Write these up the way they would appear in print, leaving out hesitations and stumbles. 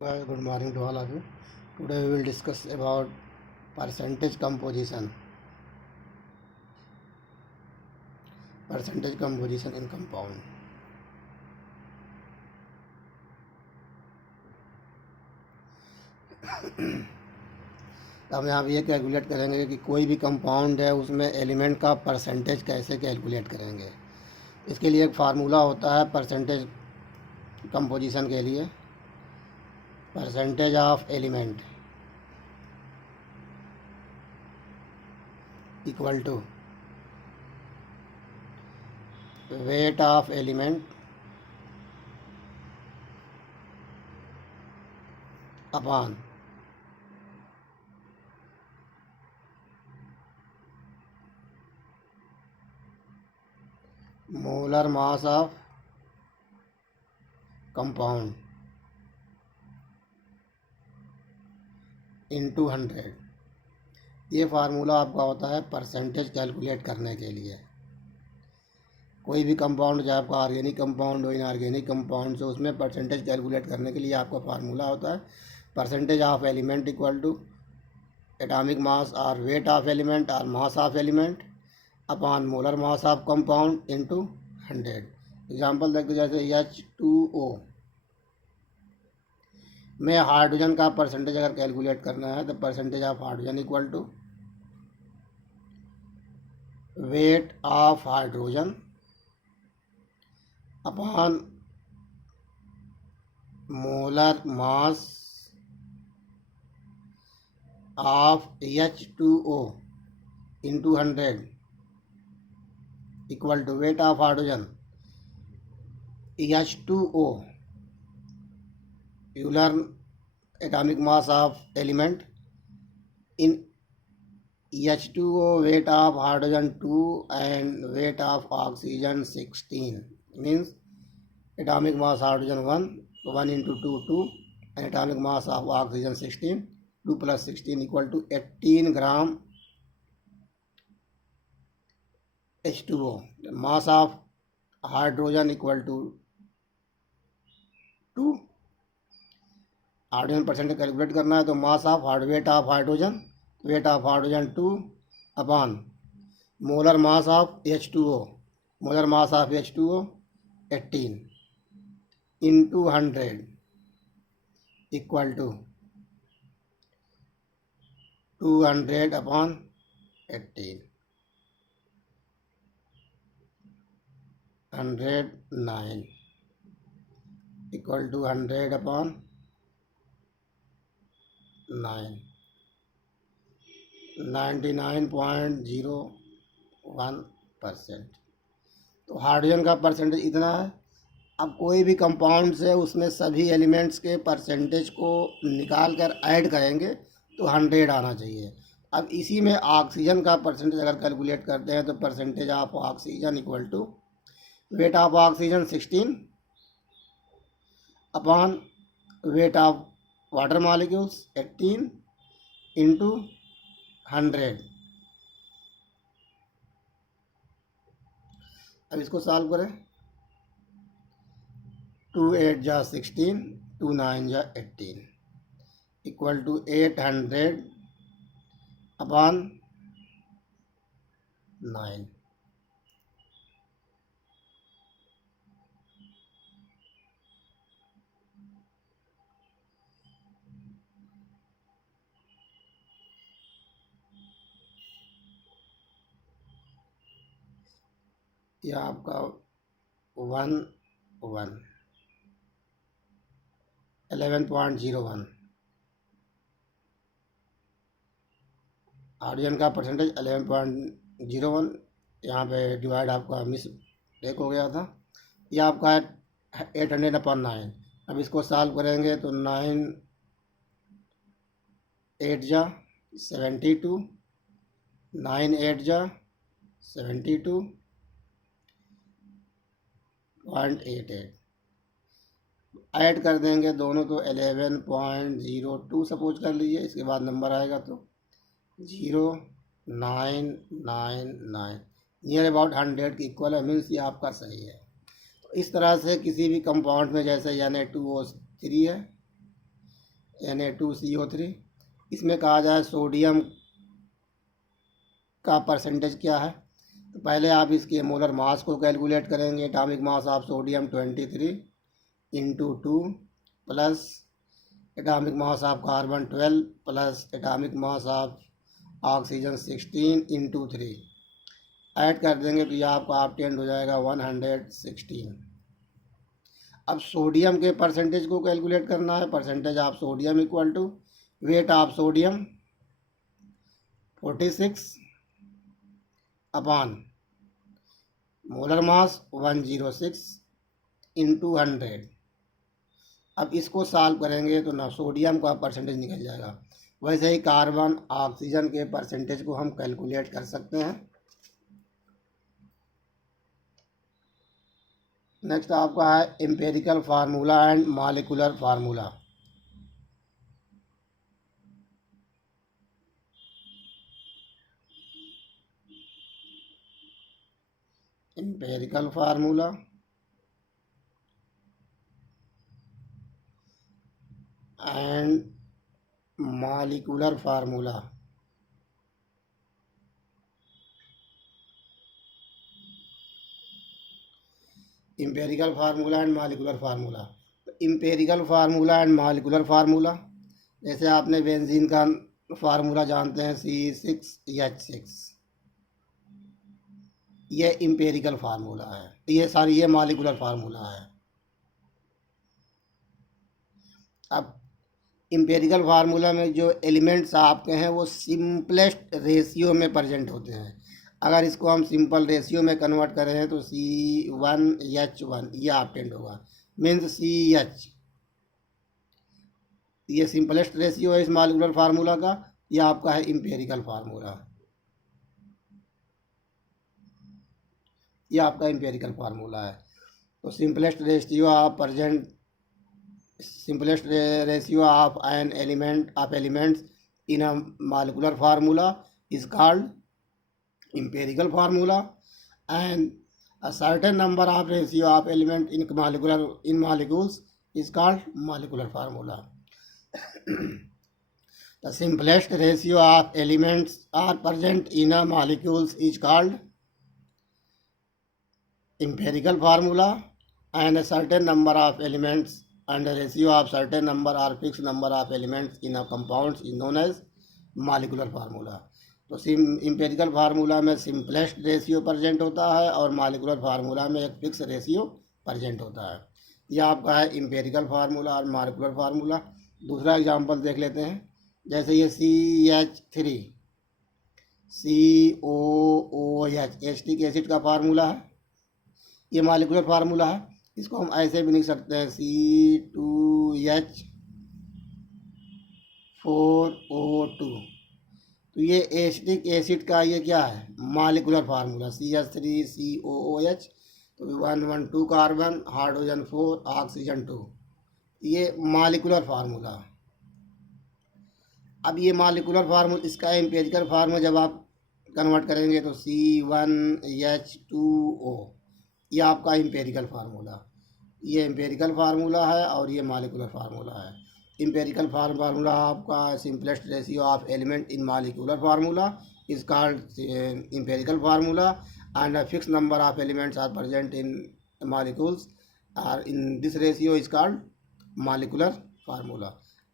Well, good morning to all of you. Today we will discuss about percentage composition. Percentage composition in compound. तो हम यहाँ पे ये calculate करेंगे कि कोई भी कंपाउंड है उसमें एलिमेंट का परसेंटेज कैसे कैलकुलेट करेंगे। इसके लिए एक फार्मूला होता है परसेंटेज कंपोजिशन के लिए, percentage of element equal to weight of element upon molar mass of compound into 100। ये फार्मूला आपका होता है परसेंटेज कैलकुलेट करने के लिए। कोई भी कंपाउंड, चाहे आपका ऑर्गेनिक कंपाउंड हो, इनऑर्गेनिक कंपाउंड हो, उसमें परसेंटेज कैलकुलेट करने के लिए आपका फार्मूला होता है percentage of element equal to atomic mass और वेट ऑफ एलिमेंट और mass of element upon molar mass of compound into 100। Example देखते जैसे H2O में हाइड्रोजन का परसेंटेज अगर कैलकुलेट करना है तो percentage of hydrogen equal to weight of hydrogen upon molar mass of H2O into 100 equal to weight of hydrogen H2O। You learn atomic mass of element in H2O, weight of hydrogen 2 and weight of oxygen 16, means atomic mass hydrogen 1 into 2 2, and atomic mass of oxygen 16, 2 plus 16 equal to 18 gram H2O. The mass of hydrogen equal to 2। Hydrogen percentage calculate करना है तो mass of weight of hydrogen 2 upon molar mass of H2O, molar mass of H2O 18 into 100 equal to 200 upon 18, 109 equal to 100 upon 99.01%। तो hydrogen का percentage इतना है। अब कोई भी कंपाउंड से उसमें सभी एलिमेंट्स के परसेंटेज को निकाल कर ऐड करेंगे तो 100 आना चाहिए। अब इसी में ऑक्सीजन का परसेंटेज अगर कैलकुलेट करते हैं तो percentage of oxygen equal to weight of oxygen 16 upon weight of water molecules 18 into 100। अब इसको सॉल्व करें। 2 8 जा 16, 2 9 जा 18 इक्वल टू 800 अपॉन 9। यह आपका 11.01 हाइड्रोजन का परसेंटेज 11.01। यहाँ पे डिवाइड आपका मिस्टेक हो गया था। यह आपका है 800 अपॉन 9। अब इसको सॉल्व करेंगे तो 9 8 जा 72, 9 8 जा 72.88 ऐड कर देंगे दोनों तो 11.02 सपोज कर लीजिए। इसके बाद नंबर आएगा तो 0999 नियर अबाउट 100 के इक्वल है, मीन्स ये आपका सही है। तो इस तरह से किसी भी कंपाउंड में जैसे Na2O3 है Na2CO3। इसमें कहा जाए सोडियम का परसेंटेज क्या है, तो पहले आप इसके मोलर मास को कैलकुलेट करेंगे। Atomic mass of sodium 23 into 2 plus atomic mass of carbon 12 plus atomic mass of oxygen 16 into 3 add कर देंगे तो ये आपका ऑब्टेंड हो जाएगा 116। अब सोडियम के परसेंटेज को कैलकुलेट करना है। Percentage of sodium equal to weight of sodium 46 upon molar mass 106 into 100। अब इसको सॉल्व करेंगे तो ना सोडियम का परसेंटेज निकल जाएगा। वैसे ही कार्बन ऑक्सीजन के परसेंटेज को हम कैलकुलेट कर सकते हैं। नेक्स्ट आपका है empirical formula and molecular formula. Empirical formula and molecular formula. Empirical formula and molecular formula. Empirical formula and molecular formula, जैसे आपने बेंजीन का फार्मूला जानते हैं C6H6, ये इम्पेरिकल फार्मूला है। ये मॉलिक्यूलर फार्मूला है। अब इम्पेरिकल फार्मूला में जो एलिमेंट्स आपके हैं वो सिंपलेस्ट रेशियो में प्रेजेंट होते हैं। अगर इसको हम सिंपल रेशियो में कन्वर्ट करें तो C1H1 ये ऑब्टेंड होगा, मीन्स CH। ये सिंपलेस्ट रेशियो है इस मॉलिक्यूलर फार्मूला का। ये आपका है इम्पेरिकल फार्मूला। ये आपका इम्पेरिकल फार्मूला है। तो simplest ratio of an elements in a molecular formula is called empirical formula, and a certain number of ratio of element in molecules is called molecular formula. The simplest ratio of elements are present in a molecules is called empirical formula, and a certain number of elements and a ratio of certain number or fixed number of elements in a compounds is known as molecular formula. तो empirical formula में simplest ratio present होता है और molecular formula में एक fix ratio present होता है। यह आपका है इम्पेरिकल फार्मूला और मॉलिक्यूलर फार्मूला। दूसरा एग्जांपल देख लेते हैं। जैसे ये CH3 COOH एसिटिक एसिड का फार्मूला है। ये मॉलिक्यूलर फार्मूला है। इसको हम ऐसे भी लिख सकते हैं C2H4O2। तो ये एसिटिक एसिड का ये क्या है, मॉलिक्यूलर फार्मूला CH3COOH। तो 112 कार्बन, हाइड्रोजन 4, ऑक्सीजन 2, ये मॉलिक्यूलर फार्मूला। अब ये मॉलिक्यूलर फार्मूला, इसका एम्पेरिकल फार्मूला जब आप कन्वर्ट करेंगे तो C1H2O, ये आपका एम्पेरिकल फार्मूला। ये एम्पेरिकल फार्मूला है और ये मॉलिक्यूलर फार्मूला है। empirical फार्मूला आपका simplest ratio of element in molecular formula is called empirical formula, and a fixed number of elements are present in molecules are in this ratio is called molecular formula.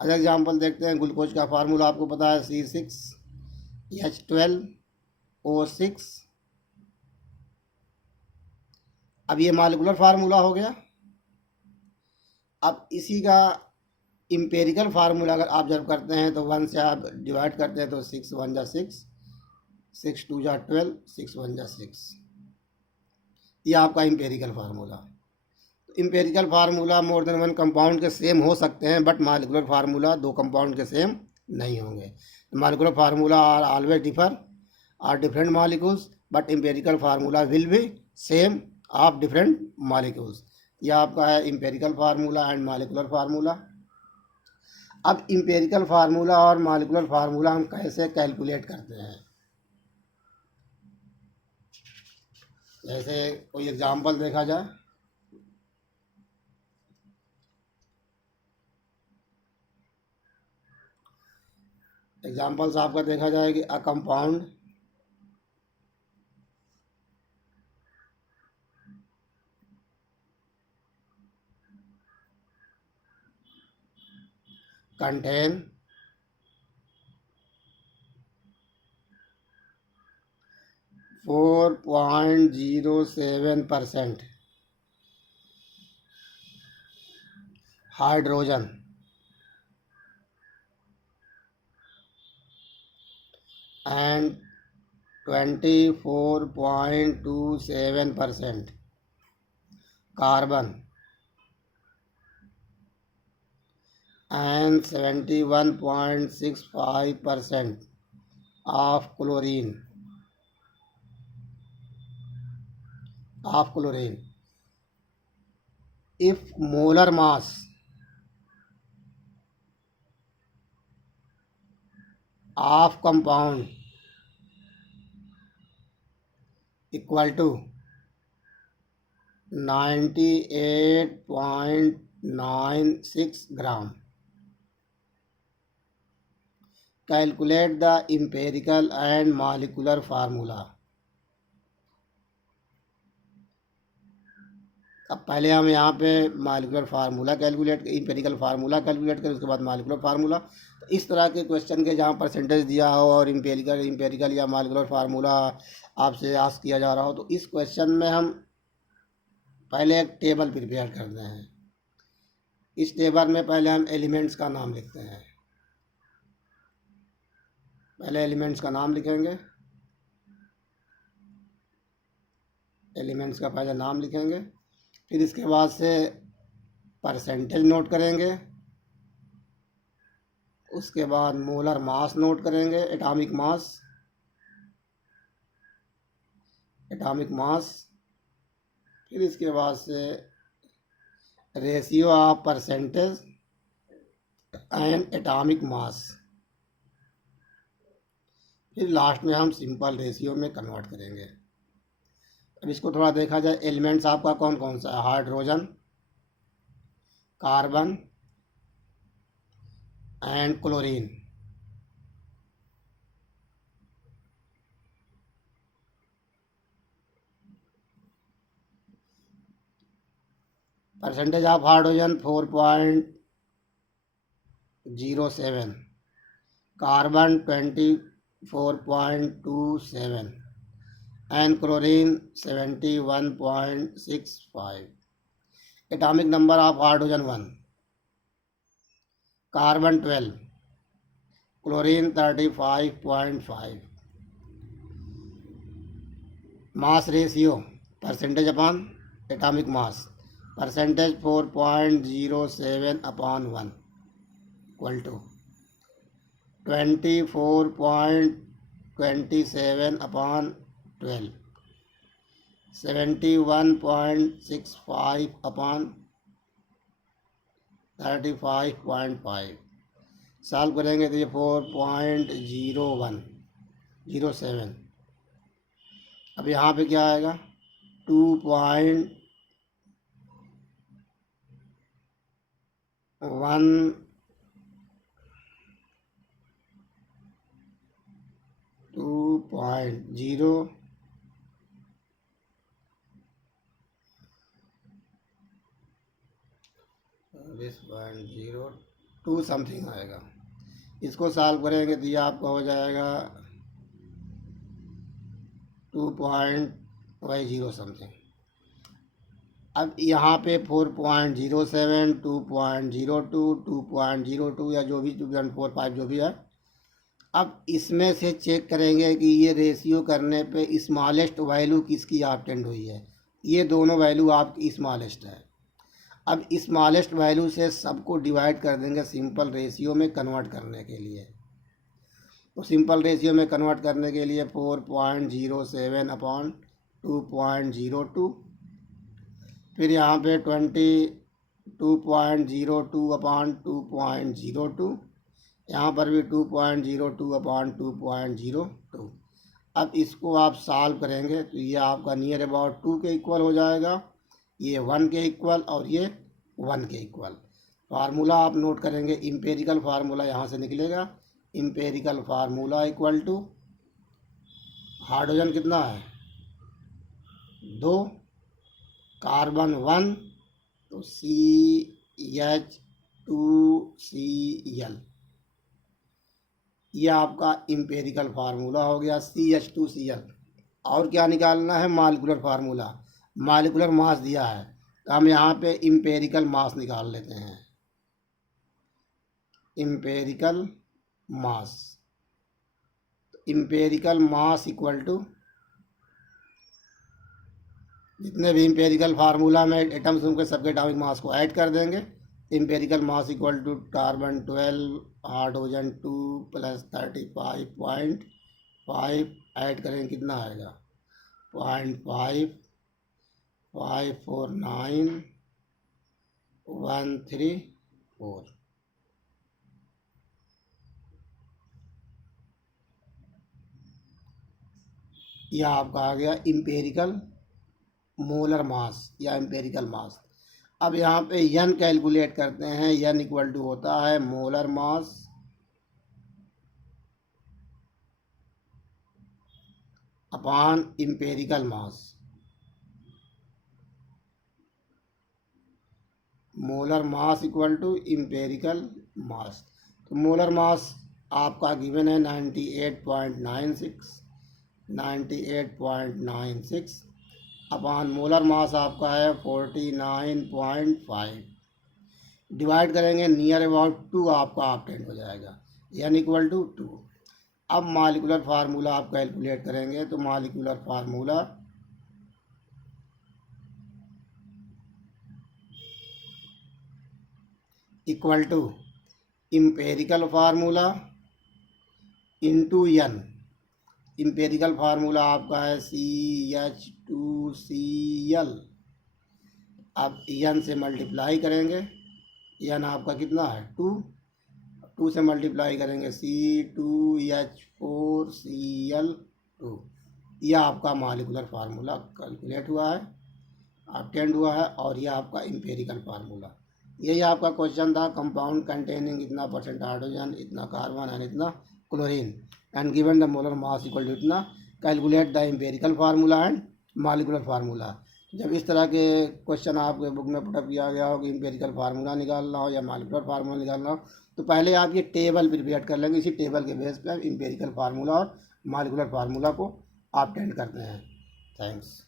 अगर example देखते हैं, glucose का formula आपको पता है C6H12O6। अब ये molecular formula हो गया। अब इसी का इम्पेरिकल फार्मूला अगर आप जब करते हैं तो 1 से आप डिवाइड करते हैं तो 6 1 जा 6, 6 2 जा 12, 6 1 जा 6। ये आपका इम्पेरिकल फार्मूला। तो empirical formula more than 1 compound के सेम हो सकते हैं, बट मॉलिक्यूलर फार्मूला 2 कंपाउंड के सेम नहीं होंगे। Molecular formula are always different molecules, but empirical formula will be same of different molecules. यह आपका है empirical formula and molecular formula. अब इम्पेरिकल फार्मूला और मॉलिक्यूलर फार्मूला हम कैसे कैलकुलेट करते हैं, जैसे कोई एग्जांपल देखा जाए। एग्जाम्पल्स आपका देखा जाए कि a compound contain 4.07% hydrogen and 24.27% carbon and 71.65% of chlorine. If molar mass of compound equal to 98.96 gram, calculate the empirical and molecular formula. अब पहले हम यहाँ पे molecular formula calculate, empirical formula calculate करें, उसके बाद मालिकुलर फार्मूला। तो इस तरह के क्वेश्चन के जहाँ परसेंटेज दिया हो और इम्पेरिकल या मालिकुलर फार्मूला आपसे आस्क किया जा रहा हो, तो इस क्वेश्चन में हम पहले एक टेबल प्रिपेयर करते हैं। इस टेबल में पहले हम एलिमेंट्स का नाम लिखते हैं। पहले एलिमेंट्स का नाम लिखेंगे, एलिमेंट्स का पहले नाम लिखेंगे, फिर इसके बाद से परसेंटेज नोट करेंगे, उसके बाद मोलर मास नोट करेंगे, एटॉमिक मास, फिर इसके बाद से ratio of percentage and atomic mass, फिर लास्ट में हम सिंपल रेशियो में कन्वर्ट करेंगे। अब इसको थोड़ा देखा जाए, एलिमेंट्स आपका कौन कौन सा है? Hydrogen, carbon and chlorine. Percentage of hydrogen 4.07, carbon 24.27 and chlorine 71.65. Atomic number of hydrogen 1, carbon 12, chlorine 35.5. Mass ratio, percentage upon atomic mass, percentage 4.07 upon 1 equal to 24.27 upon 12, 71.65 upon 35.5। Solve करेंगे तो ये 4.0107। अब यहाँ पे क्या आएगा? 2.1 2.0 2 समथिंग आएगा। इसको सॉल्व करेंगे तो ये आपका हो जाएगा 2.0 समथिंग। अब यहाँ पे 4.07, 2.02, 2.02 या जो भी 2.45 जो भी है। अब इसमें से चेक करेंगे कि ये रेशियो करने पे स्मॉलेस्ट वैल्यू किसकी ऑब्टेंड हुई है। ये दोनों वैल्यू आपकी स्मॉलेस्ट है। अब स्मॉलेस्ट वैल्यू से सबको डिवाइड कर देंगे सिंपल रेशियो में कन्वर्ट करने के लिए। तो सिंपल रेशियो में कन्वर्ट करने के लिए 4.07 अपॉन 2.02, फिर यहाँ पे 22.02 अपॉन 2.02, यहाँ पर भी 2.02 अपॉन 2.02। अब इसको आप सॉल्व करेंगे तो ये आपका नियर अबाउट 2 के इक्वल हो जाएगा, ये 1 के इक्वल और ये 1 के इक्वल। फार्मूला आप नोट करेंगे, इम्पेरिकल फार्मूला यहाँ से निकलेगा। Empirical formula equal to hydrogen कितना है 2, कार्बन 1, तो CH2Cl, ये आपका इम्पेरिकल फार्मूला हो गया CH2Cl। और क्या निकालना है मॉलिक्यूलर फार्मूला, मॉलिक्यूलर मास दिया है तो हम यहाँ पे इम्पेरिकल मास निकाल लेते हैं। Empirical mass, empirical mass equal to जितने भी इम्पेरिकल फार्मूला में एटम्स उनके सबके एटॉमिक मास को ऐड कर देंगे। Empirical mass equal to carbon 12 hydrogen 2 plus 35.5 add करेंगे कितना आएगा 0.5549134। यह आपका आ गया इम्पेरिकल मोलर मास या इम्पेरिकल मास। अब यहाँ पे यन कैलकुलेट करते हैं। यन इक्वल टू होता है molar mass upon empirical mass. Molar mass equal to empirical mass. तो मोलर मास आपका गिवन है 98.96 अपॉन मोलर मास आपका है 49.5। डिवाइड करेंगे नियर अबाउट 2 आपका ऑप्टेंट हो जाएगा n इक्वल टू 2। अब मॉलिक्यूलर फार्मूला आप कैलकुलेट करेंगे तो molecular formula equal to empirical formula into n। Empirical formula आपका है CH2Cl। अब n से मल्टीप्लाई करेंगे, n आपका कितना है 2 से मल्टीप्लाई करेंगे C2H4Cl2। यह आपका मॉलिक्यूलर फार्मूला कैलकुलेट हुआ है, ऑब्टेंड हुआ है। और यह आपका इम्पेरिकल फार्मूला, यही आपका क्वेश्चन था। कंपाउंड कंटेनिंग इतना परसेंट हाइड्रोजन, इतना कार्बन एंड इतना chlorine and given the molar mass equal to इतना, calculate the empirical formula and molecular formula. जब इस तरह के क्वेश्चन आपके बुक में पुटअप किया गया हो कि इम्पेरिकल फार्मूला निकालना हो या मॉलिक्यूलर फार्मूला निकालना हो, तो पहले आप ये टेबल प्रिपेयर कर लेंगे। इसी टेबल के बेस पे हम इम्पेरिकल फार्मूला और मॉलिक्यूलर फार्मूला को ऑब्टेन करते हैं। थैंक्स।